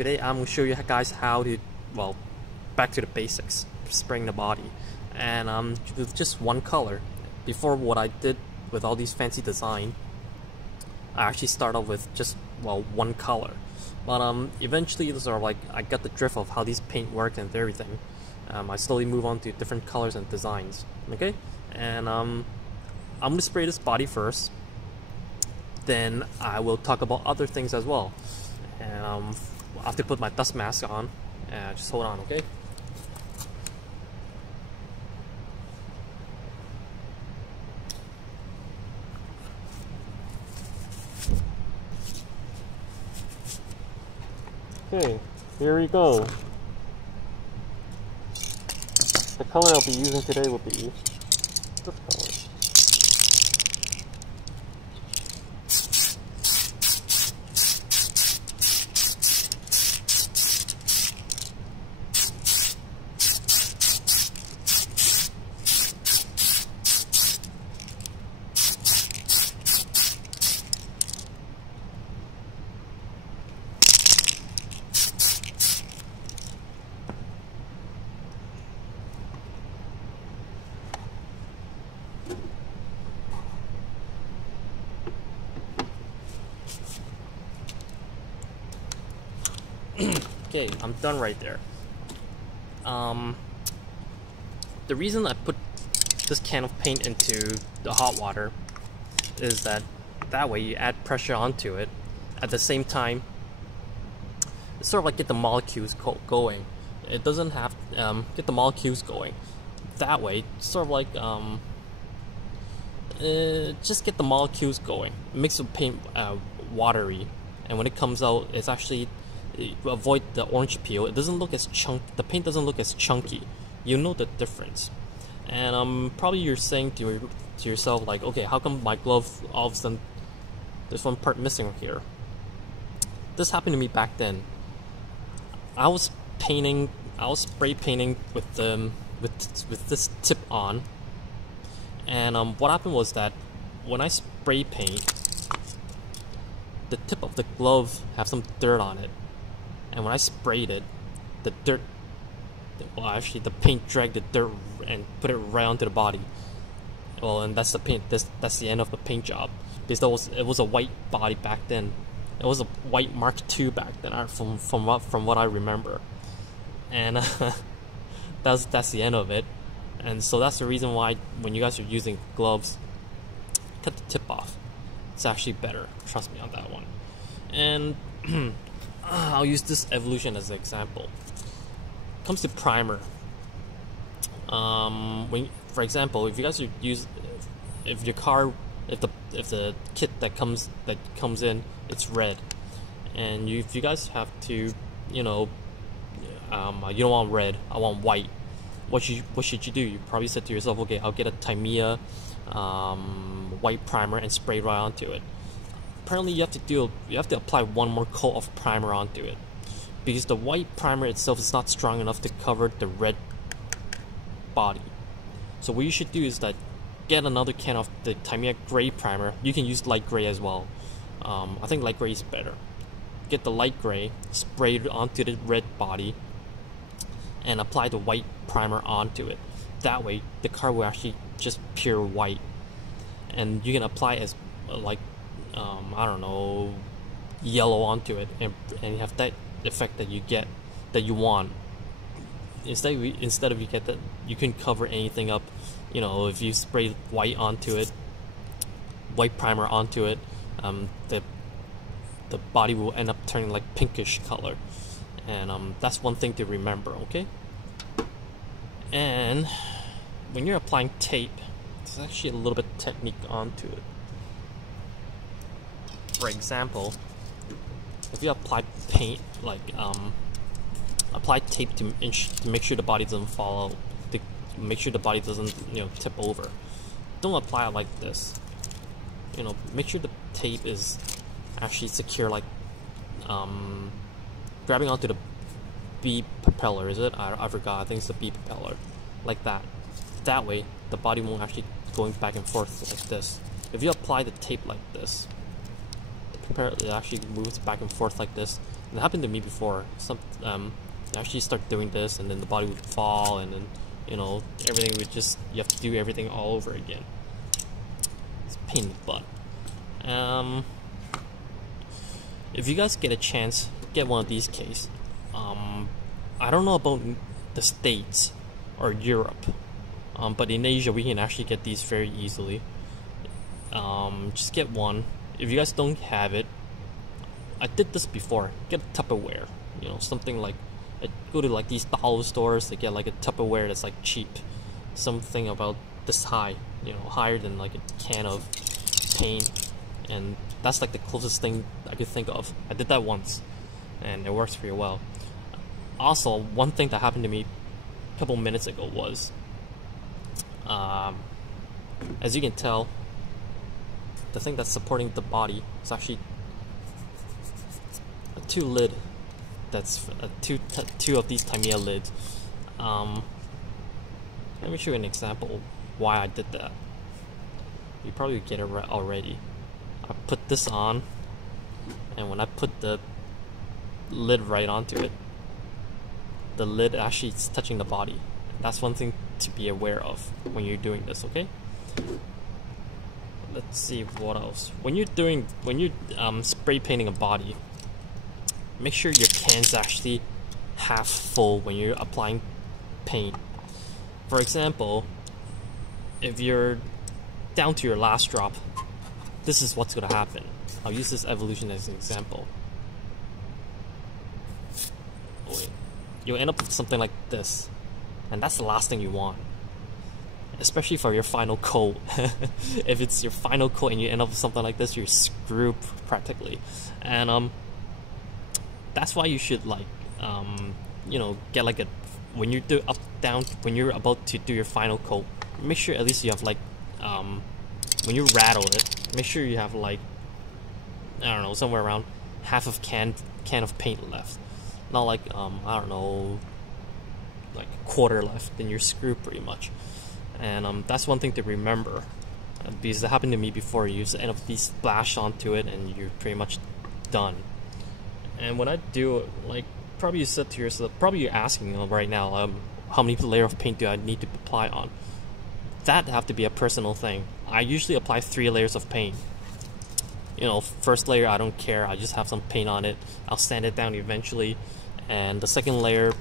today I'm going to show you guys how to, well, back to the basics, spraying the body, and with just one color. Before, what I did with all these fancy design, I actually started off with just, well, one color, but eventually sort of like I got the drift of how these paint work and everything. I slowly move on to different colors and designs. Okay, and I'm gonna spray this body first. Then I will talk about other things as well. And I have to put my dust mask on. Just hold on, okay? Okay, here we go. The color I'll be using today will be this color. Okay, I'm done right there. The reason I put this can of paint into the hot water is that way you add pressure onto it. At the same time, it's sort of like get the molecules going. It doesn't have get the molecules going. That way, sort of like just get the molecules going. It makes the paint watery, and when it comes out, it's actually avoid the orange peel. It doesn't look as the paint doesn't look as chunky. You know the difference. And probably you're saying to yourself like, okay, how come my glove all of a sudden there's one part missing here? This happened to me back then. I was spray painting with this tip on, and what happened was that when I spray paint, the tip of the glove have some dirt on it. And when I sprayed it, the dirt, well, actually the paint dragged the dirt and put it right onto the body. Well, and that's the paint. That's the end of the paint job, because it was a white body back then. It was a white Mark II back then, from what I remember. And that's the end of it. And so that's the reason why when you guys are using gloves, cut the tip off. It's actually better. Trust me on that one. And I'll use this Evolution as an example. Comes to primer. For example, if you guys use, if the kit that comes in, it's red, and if you guys have to, you don't want red, I want white. What should you do? You probably said to yourself, okay, I'll get a Tamiya white primer and spray right onto it. Apparently you have to apply one more coat of primer onto it, because the white primer itself is not strong enough to cover the red body. So what you should do is that get another can of the Tamiya gray primer. You can use light gray as well. I think light gray is better. Get the light gray, spray it onto the red body, and apply the white primer onto it. That way the car will actually just pure white, and you can apply as like I don't know, yellow onto it, and you have that effect that you want. Instead of you get that, you can cover anything up. If you spray white onto it, white primer onto it, the body will end up turning like pinkish color, and that's one thing to remember. Okay. And when you're applying tape, there's actually a little bit of technique onto it. For example, if you apply paint, like apply tape to make sure the body doesn't fall out, to make sure the body doesn't tip over. Don't apply it like this. Make sure the tape is actually secure, like grabbing onto the B propeller. Is it? I forgot. I think it's the B propeller, like that. That way the body won't actually going back and forth like this. If you apply the tape like this, it actually moves back and forth like this. It happened to me before. I actually start doing this, and then the body would fall, and then everything would you have to do everything all over again. It's a pain in the butt. If you guys get a chance, get one of these cases. I don't know about the States or Europe, but in Asia we can actually get these very easily. Just get one. If you guys don't have it, I did this before. Get a Tupperware, something like, go to like these dollar stores. They get like a Tupperware that's like cheap, something about this high, higher than like a can of paint, and that's like the closest thing I could think of. I did that once, and it works pretty well. Also, one thing that happened to me a couple minutes ago was, as you can tell, the thing that's supporting the body is actually a two lid. That's two of these Tamiya lids. Let me show you an example of why I did that. You probably get it already. I put this on, and when I put the lid right onto it, the lid actually is touching the body. That's one thing to be aware of when you're doing this, okay? Let's see what else. When you're spray painting a body, make sure your can's actually half full when you're applying paint. For example, if you're down to your last drop, this is what's gonna happen. I'll use this evolution as an example. You'll end up with something like this, and that's the last thing you want, especially for your final coat. If it's your final coat and you end up with something like this, you're screwed practically. And that's why you should get like when you do when you're about to do your final coat, make sure at least you have like when you rattle it, make sure you have like, I don't know, somewhere around half of can of paint left. Not like I don't know, like a quarter left, then you're screwed pretty much. And that's one thing to remember, because it happened to me before. You just end up splash onto it and you're pretty much done. And when I do it, like, probably you said to yourself, probably you're asking right now, how many layer of paint do I need to apply on? That have to be a personal thing. I usually apply 3 layers of paint. First layer I don't care, I just have some paint on it. I'll sand it down eventually. And the second layer,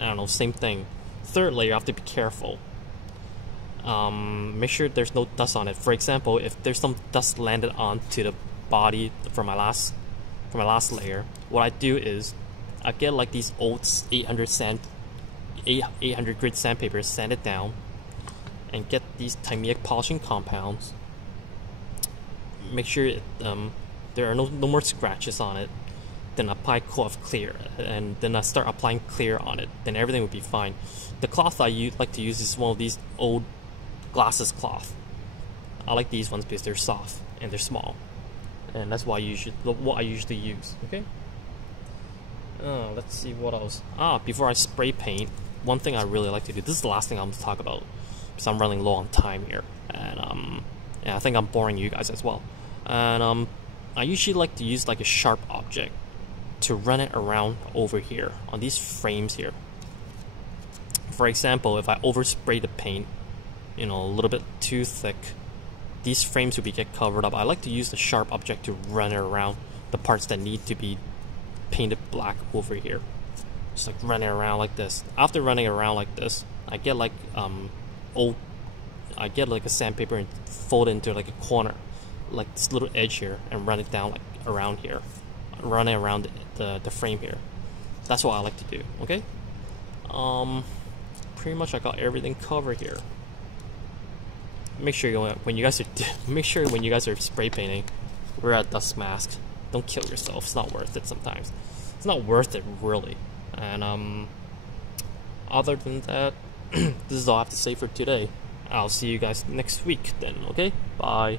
I don't know, same thing. Third layer, I have to be careful. Make sure there's no dust on it. For example, if there's some dust landed onto the body from my last layer, what I do is I get like these old 800 grit sandpaper, sand it down, and get these Tamiya polishing compounds. Make sure there are no more scratches on it. Then apply cloth clear, and then I start applying clear on it. Then everything would be fine. The cloth I like to use is one of these old glasses cloth. I like these ones because they're soft and they're small, and that's why what I usually use. Okay. Let's see what else. Before I spray paint, one thing I really like to do. This is the last thing I'm going to talk about, because I'm running low on time here, and I think I'm boring you guys as well. And I usually like to use like a sharp object to run it around over here on these frames here. For example, if I overspray the paint, a little bit too thick, these frames will get covered up. I like to use the sharp object to run it around the parts that need to be painted black over here. Just like running around like this. After running around like this, I get like I get like a sandpaper and fold it into like a corner, like this little edge here, and run it down like around here, running around the frame here. That's what I like to do. Okay. Pretty much I got everything covered here. Make sure when you guys are spray painting, wear a dust mask. Don't kill yourself. It's not worth it sometimes. It's not worth it, really. And other than that, this is all I have to say for today. I'll see you guys next week then, okay? Bye.